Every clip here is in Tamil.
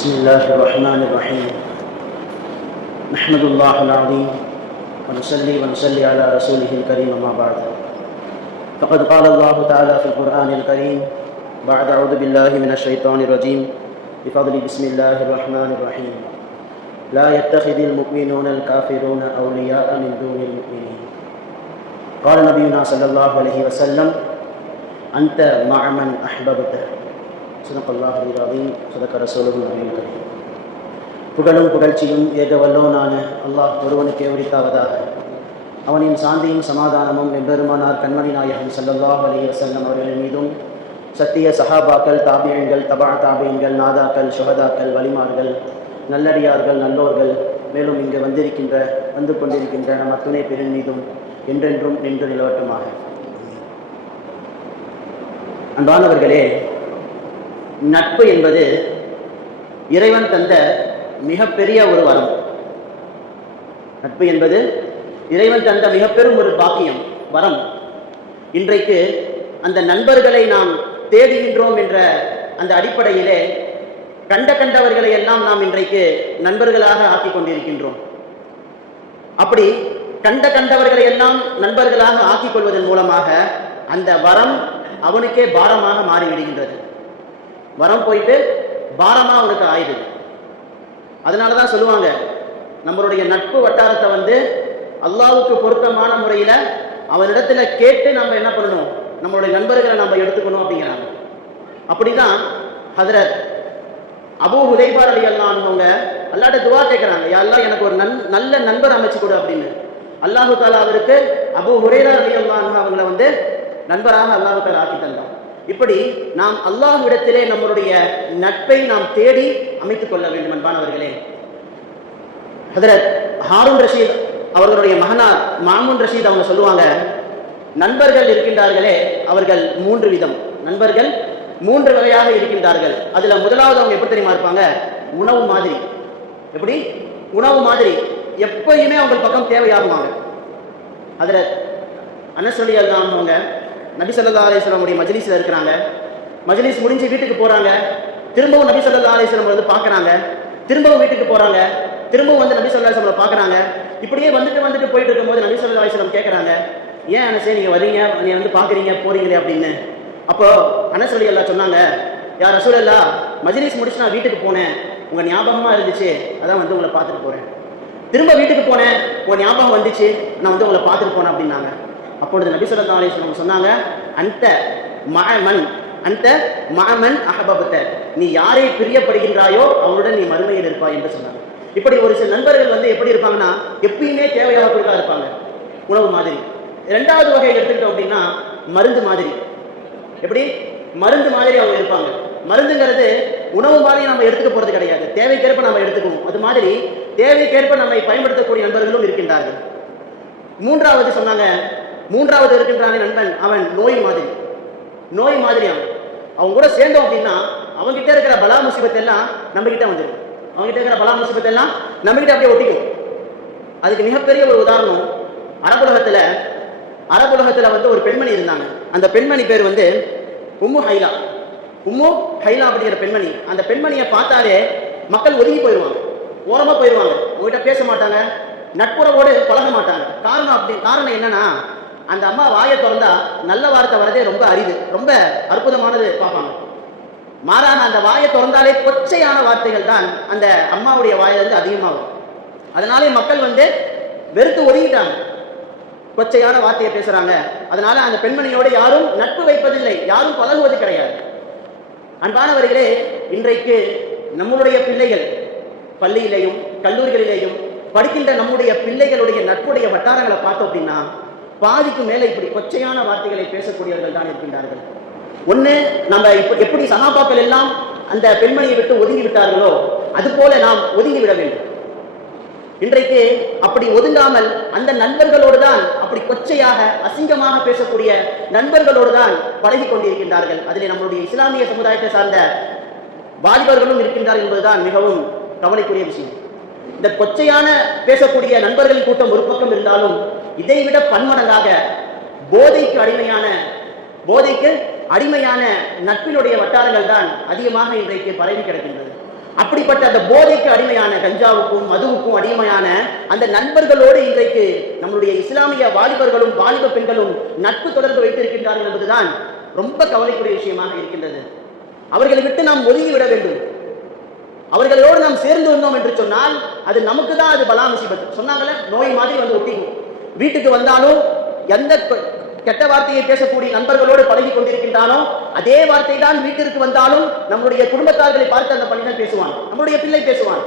بسم الله الرحمن الرحيم نحمد الله العظيم ونصلي على رسوله الكريم أما بعد فقد قال الله تعالى في القرآن الكريم بعد أعوذ بالله من الشيطان الرجيم بفضل بسم الله الرحمن الرحيم لا يتخذ المؤمنون الكافرون أولياء من دون المؤمنين قال نبينا صلى الله عليه وسلم أنت مع من أحببت صدق الله العظيم صدق رسوله النبي الكريم. புகழும் புகழ்ச்சியும் ஏக வல்லோனான அல்லாஹ் ஒருவனுக்கே உரித்தாவதாக. அவனின் சாந்தியும் சமாதானமும் எம்பெருமானார் கண்மணி நாயகம் ஸல்லல்லாஹு அலைஹி வஸல்லம் அவர்களின் மீதும் சத்திய சஹாபாக்கள், தாபியீன்கள், தபா தாபியீன்கள், நாதாக்கள், சுஹதாக்கள், வலிமார்கள், நல்லடியார்கள், நல்லோர்கள், மேலும் இங்கு வந்து கொண்டிருக்கின்ற நம் அத்துணை பேரின் மீதும் என்றென்றும் நின்று நிலவட்டுமாக. அன்பானவர்களே, நட்பு என்பது இறைவன் தந்த மிகப்பெரிய ஒரு வரம். நட்பு என்பது இறைவன் தந்த மிக பெரும் ஒரு பாக்கியம், வரம். இன்றைக்கு அந்த நண்பர்களை நாம் தேடுகின்றோம் என்ற அந்த அடிப்படையிலே கண்டவர்களை எல்லாம் நாம் இன்றைக்கு நண்பர்களாக ஆக்கிக் கொண்டிருக்கின்றோம். அப்படி கண்டவர்களை எல்லாம் நண்பர்களாக ஆக்கிக் கொள்வதன் மூலமாக அந்த வரம் அவனுக்கே பாரமாக மாறிவிடுகின்றது. வரம் போயிட்டு பாரமா அவனுக்கு ஆயிடுது. அதனாலதான் சொல்லுவாங்க, நம்மளுடைய நட்பு வட்டாரத்தை அல்லாஹ்வுக்கு பொருத்தமான முறையில அவனிடத்துல கேட்டு நம்ம என்ன பண்ணணும், நம்மளுடைய நண்பர்களை நம்ம எடுத்துக்கணும் அப்படிங்கிறாங்க. அப்படிதான் ஹஜ்ரத் அபூ ஹுதைபா ரலியல்லாஹு அன்ஹு அல்லாஹ்ட்ட துஆ கேட்கிறாங்க, யா அல்லாஹ் எனக்கு ஒரு நல்ல நண்பர் அமைச்சு கொடு அப்படின்னு. அல்லாஹு தஆலா அவருக்கு அபூ ஹுரைரா ரலியல்லாஹு அன்ஹு அவங்களை நண்பராக அல்லாஹு தஆலா ஆக்கி தந்தான். இப்படி நாம் அல்லாஹ்விடத்திலே நம்மளுடைய நட்பை நாம் தேடி அமைத்துக் கொள்ள வேண்டும். அன்பானவர்களே, ஹஜ்ரத் ஹாரூன் ரஷீத் அவர்களுடைய மகனார் மாமூன் ரஷீத் அவங்க சொல்லுவாங்க, நண்பர்கள் இருக்கின்றார்களே அவர்கள் 3 விதம். நண்பர்கள் 3 வகையாக இருக்கின்றார்கள். அதுல முதலாவது அவங்க எப்படி தெரியுமா இருப்பாங்க, உணவு மாதிரி. எப்படி? உணவு மாதிரி. எப்பயுமே அவங்க பக்கம் தேவையாகுவாங்க. ஹஜ்ரத் அனஸ் ரலியல்லாஹு அன்ஹு அவங்க நபி ஸல்லல்லாஹு அலைஹி வஸல்லம் மஜ்லிஸ்ல இருக்கிறாங்க. மஜ்லிஸ் முடிஞ்சு வீட்டுக்கு போறாங்க. திரும்பவும் நபி ஸல்லல்லாஹு அலைஹி வஸல்லம் பார்க்கறாங்க. திரும்பவும் வீட்டுக்கு போறாங்க. திரும்பவும் நபி ஸல்லல்லாஹு அலைஹி வஸல்லம் பார்க்கறாங்க. இப்படியே வந்துட்டு போயிட்டு இருக்கும்போது நபி ஸல்லல்லாஹு அலைஹி வஸல்லம் கேட்கறாங்க, ஏன் அனஸே நீங்க வரீங்க, நீங்க பார்க்கறீங்க போறீங்களே அப்படின்னு. அப்போ அனஸ் ரலியல்லாஹு சொன்னாங்க, யா ரசூலல்லாஹ், மஜ்லிஸ் முடிச்சு நான் வீட்டுக்கு போனேன், உங்க ஞாபகமா இருந்துச்சு, அதான் உங்களை பார்த்துட்டு போறேன். திரும்ப வீட்டுக்கு போனேன், உங்க ஞாபகம் வந்துச்சு, நான் உங்களை பார்த்துட்டு போனேன் அப்படின்னாங்க. அப்பொழுது நபி ஸல்லல்லாஹு அலைஹி வஸல்லம் சொன்னாங்க, அந்த மஅமன் அஹபபத, நீ யாரை பிரியப்படுகின்றாயோ அவருடன் நீ மறுமையில் இருப்பாய் என்று சொன்னாங்க. இப்படி ஒரு சில நண்பர்கள் எப்படி இருப்பாங்கன்னா, எப்பயுமே தேவையாக இருப்பாங்க, உணவு மாதிரி. 2வது வகையை எடுத்துக்கிட்டோம் அப்படின்னா மருந்து மாதிரி. எப்படி? மருந்து மாதிரி அவங்க இருப்பாங்க. மருந்துங்கிறது உணவு மாதிரி நம்ம எடுத்துக்க போறது கிடையாது, தேவைக்கேற்ப நம்ம எடுத்துக்குவோம். அது மாதிரி தேவைக்கேற்ப நம்மை பயன்படுத்தக்கூடிய நண்பர்களும் இருக்கின்றார்கள். 3வது சொன்னாங்க, 3வது இருக்கின்றானே நண்பன், அவன் நோய் மாதிரி. நோய் மாதிரி அவங்க கூட சேர்ந்தோம் அப்படின்னா அவங்க கிட்ட இருக்கிற பலா முசிபத் எல்லாம் நம்ம கிட்ட வந்துடும். அவங்க கிட்ட இருக்கிற பலா முசிபத் எல்லாம் நம்ம கிட்ட அப்படியே ஒட்டிக்கும். அதுக்கு மிகப்பெரிய ஒரு உதாரணம், அரபுலகத்துல ஒரு பெண்மணி இருந்தாங்க. அந்த பெண்மணி பேர் உம்மு ஹைலா. உம்மு ஹைலா அப்படிங்கிற பெண்மணி. அந்த பெண்மணியை பார்த்தாலே மக்கள் ஒதுங்கி போயிடுவாங்க, ஓரமா போயிடுவாங்க, உங்ககிட்ட பேச மாட்டாங்க, நட்புறவோடு பழக மாட்டாங்க. காரணம் என்னன்னா, அந்த அம்மா வாயை திறந்தா நல்ல வார்த்தை வரதே ரொம்ப அரிது, ரொம்ப அற்புதமானது பார்ப்பாங்க. மாறான அந்த வாயை திறந்தாலே கொச்சையான வார்த்தைகள் தான் அந்த அம்மாவுடைய வாயிலிருந்து அதிகமாகும். அதனாலே மக்கள் வெறுத்து ஒதுங்கிட்டாங்க, கொச்சையான வார்த்தையை பேசுறாங்க. அதனால அந்த பெண்மணியோடு யாரும் நட்பு வைப்பதில்லை, யாரும் பழகுவது கிடையாது. அன்பானவர்களே, இன்றைக்கு நம்முடைய பிள்ளைகள் பள்ளியிலேயும் கல்லூரிகளிலேயும் படிக்கின்ற நம்முடைய பிள்ளைகளுடைய நட்புடைய வட்டாரங்களை பார்த்தோம் அப்படின்னா பாதிக்கு மேல இப்படி கொச்சையான வார்த்தைகளை பேசக்கூடியவர்கள் தான் இருக்கின்றார்கள். ஒண்ணு, நம்ம எப்படி சகாபாக்கள் எல்லாம் அந்த பெண்மணியை விட்டு ஒதுங்கி விட்டார்களோ அது போல நாம் ஒதுங்கி விட வேண்டும். இன்றைக்கு அப்படி ஒதுங்காமல் அந்த நண்பர்களோடு தான், அப்படி கொச்சையாக அசிங்கமாக பேசக்கூடிய நண்பர்களோடு தான் பழகி கொண்டிருக்கின்றார்கள். அதிலே நம்முடைய இஸ்லாமிய சமுதாயத்தை சார்ந்த வாலிபர்களும் இருக்கின்றார்கள் என்பதுதான் மிகவும் கவலைக்குரிய விஷயம். இந்த கொச்சையான பேசக்கூடிய நண்பர்களின் கூட்டம் ஒரு பக்கம் இருந்தாலும், இதைவிட பன்மடங்காக போதைக்கு அடிமையான நட்பினுடைய வட்டாரங்கள் தான் அதிகமாக இன்றைக்கு பரவி கிடக்கின்றது. அப்படிப்பட்ட அந்த போதைக்கு அடிமையான, கஞ்சாவுக்கும் மதுவுக்கும் அடிமையான அந்த நண்பர்களோடு இன்றைக்கு நம்முடைய இஸ்லாமிய வாலிபர்களும் வாலிப பெண்களும் நட்பு தொடர்பு வைத்திருக்கின்றார்கள் என்பதுதான் ரொம்ப கவலைக்குரிய விஷயமாக இருக்கின்றது. அவர்களை விட்டு நாம் ஒதுங்கி விட வேண்டும். அவர்களோடு நாம் சேர்ந்து வந்தோம் என்று சொன்னால் அது நமக்கு தான் அது பலா முசீபத். சொன்னாங்களே, நோய் மாதிரி வந்து ஒட்டிக்கும். வீட்டுக்கு வந்தாலும் எந்த கெட்ட வார்த்தையை பேசக்கூடிய நண்பர்களோடு பழகி கொண்டிருக்கின்றானோ அதே வார்த்தை தான் வீட்டிற்கு வந்தாலும் நம்முடைய குடும்பத்தார்களை பார்த்து அந்த பணிகள் பேசுவான், நம்முடைய பிள்ளை பேசுவான்.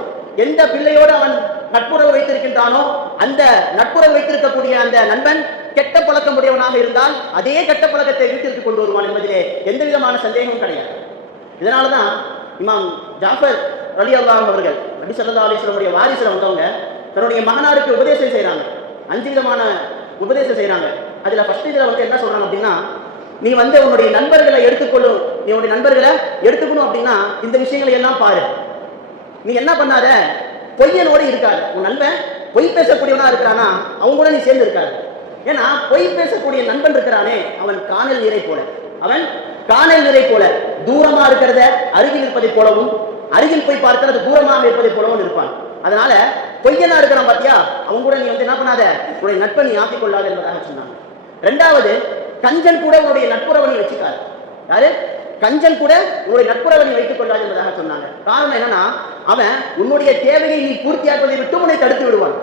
எந்த பிள்ளையோடு அவன் நட்புறவு வைத்திருக்கின்றானோ அந்த நட்புறவு வைத்திருக்கக்கூடிய அந்த நண்பன் கெட்ட பழக்கம் உடையவனாக இருந்தால் அதே கெட்ட பழக்கத்தை வீட்டிற்கு கொண்டு வருவான் என்பதிலே எந்த விதமான சந்தேகமும் கிடையாது. இதனாலதான் இமாம் ஜாஃபர் ரலியல்லாஹு அவர்கள், நபி ஸல்லல்லாஹு அலைஹி வஸல்லம் வாரிசுல வந்தவங்க, தன்னுடைய மகனாருக்கு உபதேசம் செய்யறாங்க. 5 விதமான உபதேசம் செய்யறாங்க. அதுல ஃபர்ஸ்ட் இதுல வந்து என்ன சொல்றாங்க அப்படின்னா, நீ வந்து உன்னுடைய நண்பர்களை எடுத்துக்கொள்ளும், நீ உன்னுடைய நண்பர்களை எடுத்துக்கணும் அப்படின்னா இந்த விஷயங்களை எல்லாம் பாரு. நீ என்ன பண்ணாத, பொய்யனோடு இருக்காது. உன் நண்பன் பொய் பேசக்கூடியவனா இருக்கிறானா அவங்க கூட நீ சேர்ந்து இருக்காது. ஏன்னா பொய் பேசக்கூடிய நண்பன் இருக்கிறானே அவன் காணல் நீரை போல, அவன் காணல் நீரை போல தூரமா இருக்கிறத அருகில் இருப்பதை போலவும், அருகில் போய் பார்க்கிறது தூரமாக இருப்பதை போலவும் இருப்பான். அதனால பொய்யனா இருக்கிறான் பாத்தியா, அவங்க கூட நீ வந்து என்ன பண்ணாத, உன்னுடைய நட்பை நீ ஆக்கிக் கொள்ளாத என்பதாக சொன்னாங்க. 2வது, கஞ்சன் கூட உன்னுடைய நட்புறவனை வச்சுக்காது. யாரு? கஞ்சன் கூட உன்னுடைய நட்புறவனை வைத்துக் கொள்ளாது என்பதாக சொன்னாங்க. காரணம் என்னன்னா, அவன் உன்னுடைய தேவையை நீ பூர்த்தியாக்குவதை விட்டு உன்னை தடுத்து விடுவான்.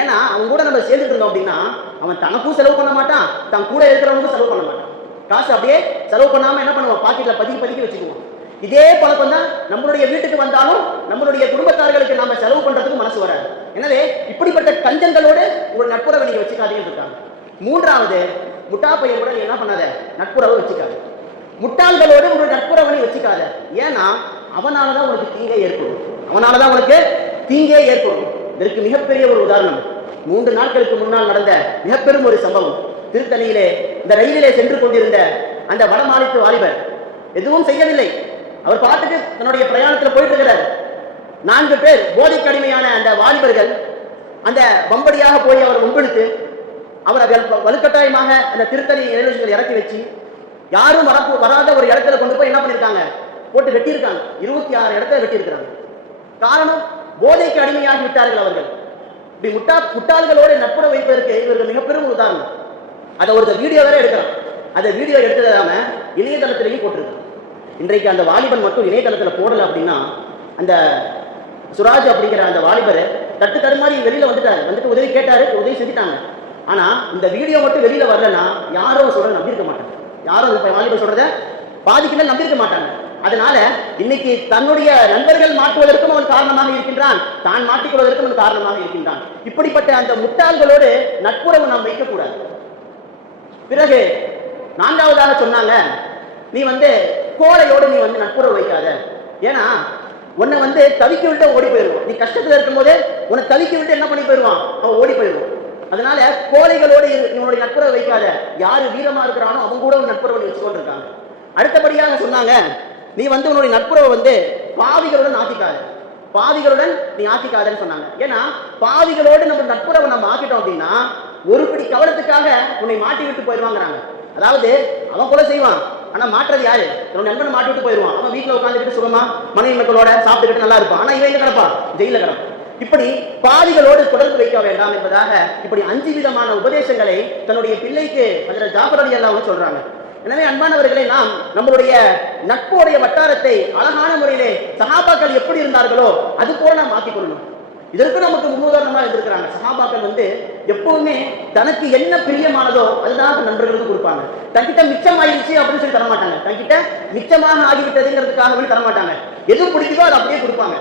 ஏன்னா அவன் கூட நம்ம சேர்ந்துட்டு இருந்தோம் அப்படின்னா அவன் தனக்கும் செலவு பண்ண மாட்டான், தன் கூட இருக்கிறவனுக்கும் செலவு பண்ண மாட்டான். காசு அப்படியே செலவு பண்ணாம என்ன பண்ணுவான், பாக்கெட்ல பதுக்கி வச்சுக்குவான். இதே பழக்கம் தான் நம்மளுடைய வீட்டுக்கு வந்தாலும் நம்மளுடைய குடும்பத்தார்களுக்கு நாம செலவு பண்றதுக்கு மனசு வராது. எனவே இப்படிப்பட்ட கஞ்சங்களோடு ஒரு நட்புறவை நீங்க வச்சுக்காதீங்க இருக்காங்க. 3வது, முட்டா பையனோட நீ என்ன பண்ணாத, நட்புறவை வச்சுக்காது. முட்டாள்களோடு ஒரு நட்புறவை வச்சுக்காத. ஏன்னா அவனாலதான் உனக்கு தீங்கே ஏற்படும், அவனாலதான் உனக்கு தீங்கே ஏற்படும். இதற்கு மிகப்பெரிய ஒரு உதாரணம் 3 நாட்களுக்கு முன்னால் நடந்த மிகப்பெரும் ஒரு சம்பவம். திருத்தணியிலே இந்த ரயிலிலே சென்று கொண்டிருந்த அந்த வடமாநில வாலிபர் எதுவும் செய்யவில்லை. அவர் பாட்டுக்கு தன்னுடைய பிரயாணத்தில் போயிட்டு இருக்கிறார். 4 பேர் போதைக்கு அடிமையான அந்த வாலிபர்கள் அந்த வம்படியாக போய் அவர் வம்பெடுத்து அவர் வலுக்கட்டாயமாக அந்த திருத்தணி ரயில்வே இறக்கி வச்சு யாரும் வராத ஒரு இடத்துல கொண்டு போய் என்ன பண்ணிருக்காங்க, போட்டு வெட்டியிருக்காங்க. 26 இடத்துல வெட்டியிருக்கிறாங்க. காரணம், போதைக்கு அடிமையாகி விட்டார்கள் அவர்கள். இப்படி முட்டாள்களோடு நட்புறவு வைப்பதற்கு இவர்கள் மிகப்பெரும் உதாரணம். அதை ஒரு வீடியோ வேற எடுக்கிறான். அந்த வீடியோ எடுத்ததாம இணையதளத்திலையும் போட்டிருக்காங்க. இன்றைக்கு அந்த வாலிபன் மட்டும் இணையதளத்தில் போடல அப்படின்னா, அந்த சுராஜ் அப்படிங்கிற அந்த வாலிபர் தடுமாறி வெளியில வந்துட்டு உதவி கேட்டாரு, உதவி செஞ்சுட்டாங்க. ஆனா இந்த வீடியோ மட்டும் வெளியில வரலன்னா யாரும் சொல்றத நம்பியிருக்க மாட்டாங்க, யாரும் வாலிபர் சொல்றத பாதிக்கல நம்பியிருக்க மாட்டாங்க. அதனால இன்னைக்கு தன்னுடைய நண்பர்கள் மாற்றுவதற்கும் அவன் காரணமாக இருக்கின்றான், தான் மாட்டிக்கொள்வதற்கும் அவன் காரணமாக இருக்கின்றான். இப்படிப்பட்ட அந்த முட்டாள்களோடு நட்புறவு நாம் வைக்கக்கூடாது. பிறகு 4வதாக சொன்னாங்க, நீ வந்து கோழையோடு நீ வந்து நட்புறவு வைக்காத. ஏன்னா உன்னை வந்து தவிக்க விட்டு ஓடி போயிடுவான். நீ கஷ்டத்துல இருக்கும் போதே உன்னை தவிக்க விட்டு என்ன பண்ணி போயிடுவான், அவன் ஓடி போயிடுவான். அதனால கோழைகளோடு இவனுடைய நட்புறவு வைக்காத. யாரு வீரமா இருக்கிறானோ அவங்க கூட ஒரு நட்புறவை வச்சுக்கொண்டு இருக்காங்க. அடுத்தபடியாக சொன்னாங்க, நீ வந்து உன்னுடைய நட்புறவை வந்து பாவிகளுடன் ஆக்கிக்காத, பாவிகளுடன் நீ ஆக்கிக்காதன்னு சொன்னாங்க. ஏன்னா பாவிகளோடு நம்ம நட்புறவை நம்ம ஆக்கிட்டோம் அப்படின்னா ஒரு பிடி கவலத்துக்காக உன்னை மாட்டி விட்டு போயிடுவாங்கிறாங்க. அதாவது அவன் கொலை செய்வான், ஆனா மாற்றது யாரு, தன்னோட நண்பனை மாட்டி விட்டு போயிடுவான். அவன் வீட்டுல உட்காந்துக்கிட்டு சுகமா மனைவி மக்களோட சாப்பிட்டுக்கிட்டு நல்லா இருப்பான். ஆனா இவன் எங்க கிடப்பான், ஜெயில கிடப்பான். இப்படி பாவிகளோடு தொடர்பு வைக்க வேண்டாம் என்பதாக இப்படி 5 விதமான உபதேசங்களை தன்னுடைய பிள்ளைக்கு ஹஜ்ரத் ஜாஃபர் ரலியல்லாஹு சொல்றாங்க. எனவே அன்பானவர்களை, நாம் நம்மளுடைய நட்புடைய வட்டாரத்தை அழகான முறையிலே சஹாபாக்கள் எப்படி இருந்தார்களோ அது போல நாம் மாற்றிக் கொள்ளணும். இதற்கு நமக்கு முன்னுதாரணமா இருந்திருக்கிறாங்க. சஹாபாக்கள் வந்து எப்பவுமே தனக்கு என்ன பிரியமானதோ அதுதான் நண்பர்களுக்கு கொடுப்பாங்க. தன்கிட்ட மிச்சம் ஆயிடுச்சு அப்படின்னு சொல்லி தரமாட்டாங்க, தன்கிட்ட மிச்சமாக ஆகிவிட்டதுங்கிறதுக்காக தரமாட்டாங்க. எது பிடிக்குதோ அதை அப்படியே கொடுப்பாங்க.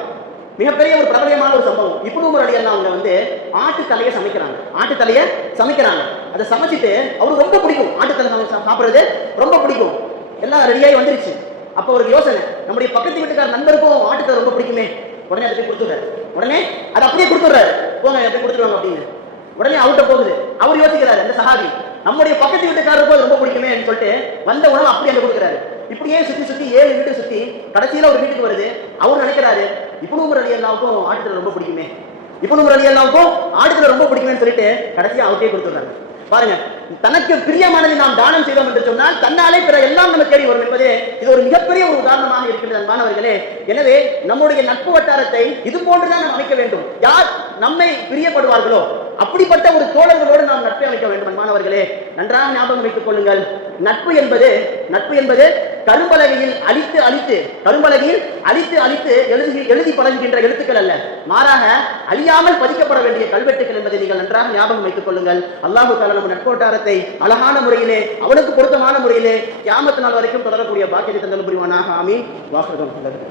மிகப்பெரிய ஒரு பிரபலமான ஒரு சம்பவம், இப்னு உமர் ரலியல்லாஹு அவங்க வந்து ஆட்டு தலையை சமைக்கிறாங்க. அதை சமைச்சிட்டு அவருக்கு ரொம்ப பிடிக்கும், ஆட்டு தலை சாப்பிடுறது ரொம்ப பிடிக்கும். எல்லாம் ரெடியாகி வந்துருச்சு. அப்ப அவருக்கு யோசனை, நம்முடைய பக்கத்து வீட்டுக்கார நண்பருக்கும் ஆட்டு தலை ரொம்ப பிடிக்குமே, உடனே அதை போய் கொடுத்துறாரு. உடனே அதை அப்படியே கொடுத்துடுறாரு, போங்க எப்படி கொடுத்துருவாங்க அப்படின்னு. உடனே அவர்கிட்ட போகுது. அவர் யோசிக்கிறாரு, அந்த சஹாபி நம்முடைய பக்கத்து வீட்டுக்காரருக்கும் ரொம்ப பிடிக்குமே சொல்லிட்டு வந்த உணவு அப்படியே அங்க கொடுக்குறாரு. இப்படியே சுத்தி 7 வீட்டு சுத்தி கடைசியில ஒரு வீட்டுக்கு வருது. அவர் நினைக்கிறாரு, இப்னு உமர் ரலியல்லாஹுக்கும் ஆட்டுத்தலை ரொம்ப பிடிக்குமே, இப்னு ரலியல்லாஹுக்கும் ஆடுகளை ரொம்ப பிடிக்கும்னு சொல்லிட்டு கடைசியா அவர்கிட்டயே கொடுத்துடுறாங்க. பாருங்க, தனக்கு பிரியமானதை நாம் தானம் செய்தோம் என்று சொன்னால் தன்னாலே பிற எல்லாம் நம்ம தேடி வரும் என்பதே இது ஒரு மிகப்பெரிய ஒரு உதாரணமாக இருக்கிறது அன்பானவர்களே. எனவே நம்முடைய நட்பு வட்டாரத்தை இது போன்றுதான் நாம் அமைக்க வேண்டும். யார் நம்மை பிரியப்படுவார்களோ அப்படிப்பட்ட ஒரு தோழர்களோடு நாம் நட்பை அமைக்க வேண்டும் அன்பானவர்களே. நன்றாக ஞாபகம் வைத்துக் கொள்ளுங்கள், நட்பு என்பது கரும்பலகையில் அழித்து எழுதி பழகுகின்ற எழுத்துக்கள் அல்ல, மாறாக அழியாமல் பதிக்கப்பட வேண்டிய கல்வெட்டுகள் என்பதை நீங்கள் நன்றாக ஞாபகம் வைத்துக் கொள்ளுங்கள். அல்லாஹ் தஆலா நம்ம நட்பு வட்டாரத்தை அழகான முறையிலே, அவனுக்கு பொருத்தமான முறையிலே கியாமத் நாள் வரைக்கும் தொடரக்கூடிய பாக்கியத்தை தந்தல் புரிவானாக. ஆமீன். வாஹிரு தஅவானா.